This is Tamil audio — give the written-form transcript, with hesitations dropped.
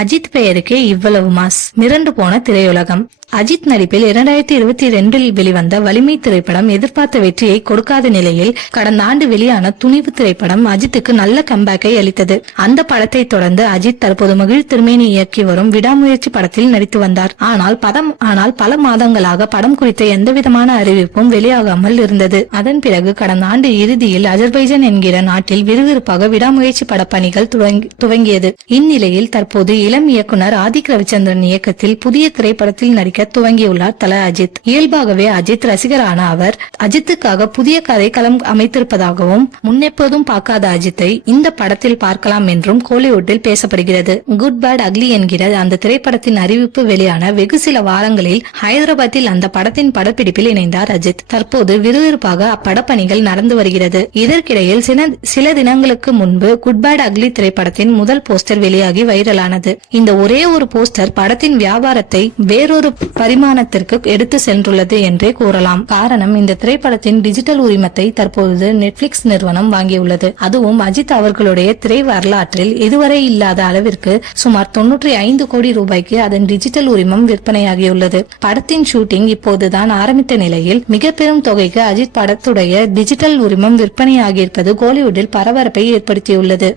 அஜித் பெயருக்கே இவ்வளவு மாஸ், மிரண்டு போன திரையுலகம். அஜித் நடிப்பில் 2022 வெளிவந்த வலிமை திரைப்படம் எதிர்பார்த்த வெற்றியை கொடுக்காத நிலையில் கடந்த ஆண்டு வெளியான துணிவு திரைப்படம் அஜித்துக்கு நல்ல கம்பேக்கை அளித்தது. அந்த படத்தை தொடர்ந்து அஜித் தற்போது மகிழ் திருமேனி இயக்கி வரும் விடாமுயற்சி படத்தில் நடித்து வந்தார். ஆனால் பல மாதங்களாக படம் குறித்த எந்தவிதமான அறிவிப்பும் வெளியாகாமல் இருந்தது. அதன் பிறகு கடந்த ஆண்டு இறுதியில் அஜர்பைஜான் என்கிற நாட்டில் விறுவிறுப்பாக விடாமுயற்சி படப்பணிகள் துவங்கியது. இந்நிலையில் தற்போது இளம் இயக்குனர் ஆதிக் ரவிச்சந்திரன் இயக்கத்தில் புதிய திரைப்படத்தில் நடிக்க துவங்கியுள்ளார் தல அஜித். இயல்பாகவே அஜித் ரசிகரான அவர் அஜித்துக்காக புதிய கதை களம் அமைத்திருப்பதாகவும் முன்னெப்போதும் பார்க்காத அஜித்தை இந்த படத்தில் பார்க்கலாம் என்றும் கோலிவுட்டில் பேசப்படுகிறது. குட் பேட் அக்லி என்கிற அந்த திரைப்படத்தின் அறிவிப்பு வெளியான வெகு சில வாரங்களில் ஹைதராபாத்தில் அந்த படத்தின் படப்பிடிப்பில் இணைந்தார் அஜித். தற்போது விறுவிறுப்பாக அப்படப்பணிகள் நடந்து வருகிறது. இதற்கிடையில் சில தினங்களுக்கு முன்பு குட் பேட் அக்லி திரைப்படத்தின் முதல் போஸ்டர் வெளியாகி வைரலானது. இந்த ஒரே ஒரு போஸ்டர் படத்தின் வியாபாரத்தை வேறொரு பரிமாணத்திற்கு எடுத்து சென்றுள்ளது என்றே கூறலாம். காரணம், இந்த திரைப்படத்தின் டிஜிட்டல் உரிமத்தை தற்போது நெட்ஃபிளிக்ஸ் நிறுவனம் வாங்கியுள்ளது. அதுவும் அஜித் அவர்களுடைய திரை வரலாற்றில் இதுவரை இல்லாத அளவிற்கு சுமார் 95 கோடி ரூபாய்க்கு அதன் டிஜிட்டல் உரிமம் விற்பனையாகியுள்ளது. படத்தின் ஷூட்டிங் இப்போதுதான் ஆரம்பித்த நிலையில் மிக பெரும் தொகைக்கு அஜித் படத்துடைய டிஜிட்டல் உரிமம் விற்பனையாகியிருப்பது கோலிவுட்டில் பரபரப்பை ஏற்படுத்தியுள்ளது.